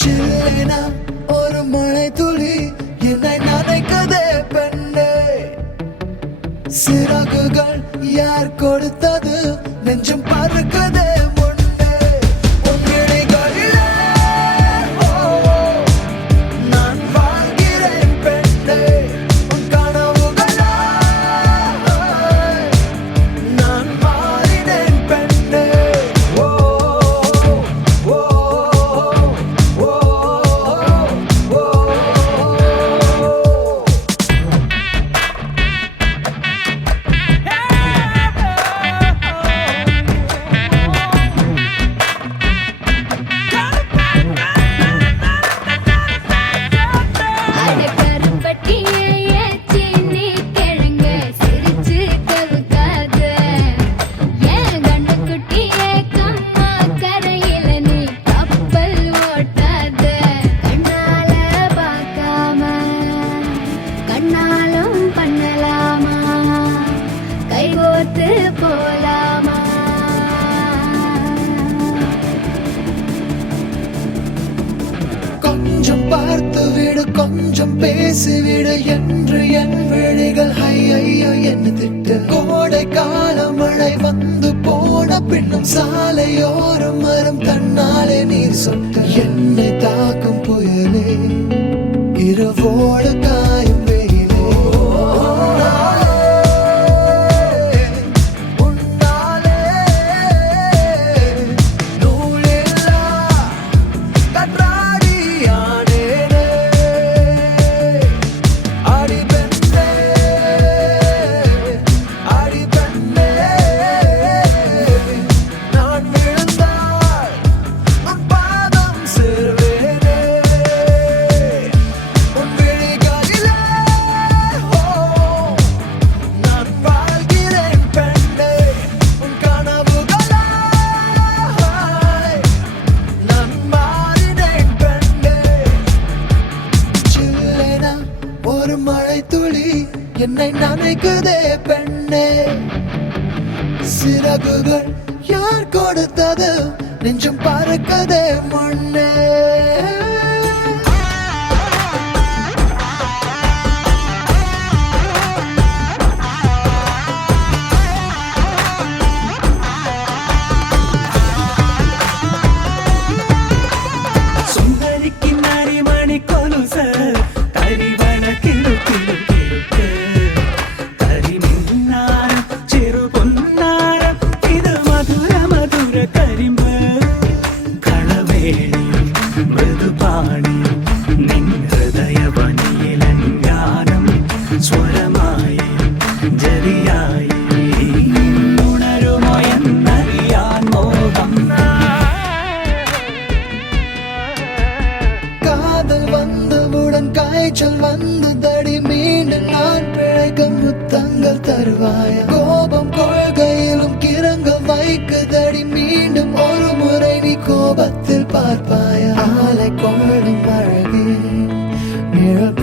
சில்லேன ஒரு மழை துளி என்னை நனைக்குதே பெண்ணே. சிறகுகள் யார் கொடுத்தது நெஞ்சம் பறக்குதே முன்னே. உன் விழிகளிலே நான் வாழ்கிறேன் பெண்ணே. உன் கனவுகளாய் நான் மாறினேன் பெண்ணே. ஓ ஓ ஓ ஓ. அட கருப்பட்டியே ஏச்சினி கிழங்கு சிரிச்சு கவுக்காத. ஏன் கண்ணுக்குட்டியே கம்மா கரையில நீ கப்பல் ஓட்டாத. கண்ணால பார்க்காம கண்ணாலும் பண்ணலாமா, கைகோத்து போலாமா? கொஞ்சம் பார்த்து விடு, கொஞ்சம் பேசிவிடு என்று என் விழிகள் ஐயோ என்ன திட்டு. கோடை கால மழை வந்து போன பின்னும் சாலையோரம் மரம் தன்னாலே நீர் சொட்டு. என்னை தாக்கும் புயலே இரவோடு காயும் வெயிலே. உன்னாலே நூலில்லா கற்றாடியானேனே. அடி பெண்ணே, அடி பெண்ணே, நான் விழுந்தால் உன் பாதம் சேர்வேனே. உன் விழிகளிலே நான் வாழ்கிறேன் பெண்ணே. உன் கனவுகளாய் நான் மாறினேன் பெண்ணே. சில்லேன ஒரு மழை துளி என்னை நனைக்குதே பெண்ணே. சிறகுகள் யார் கொடுத்தது நெஞ்சம் பறக்கதே முன்னே. சுந்தரிக்கு நரிமணி கொலுச கரிவள கிழு கிழு கிழு கரிமின்னாரம் சிறு பொன்னாரம் இது மதுர மதுர கரிம்பு களவேணி മൃദുപാണി നിൻ ഹൃദയവനിയിലങ്കാരം സ്വരമായി ജരിയായി ഉണരുമോ എന്നറിയാൻ മോഹം. காதல் வந்தவுடன் காய்ச்சல் வந்ததடி, மீண்டும் நான் பிழைக்க முத்தங்கள் தருவாயா? கோபம் கொள்கையிலும் கிறங்க வைக்குதடி, மீண்டும் ஒரு முறை நீ கோபத்தில் பார்ப்பாயா? ஆலை கொள்ளும் அழகே நிழல்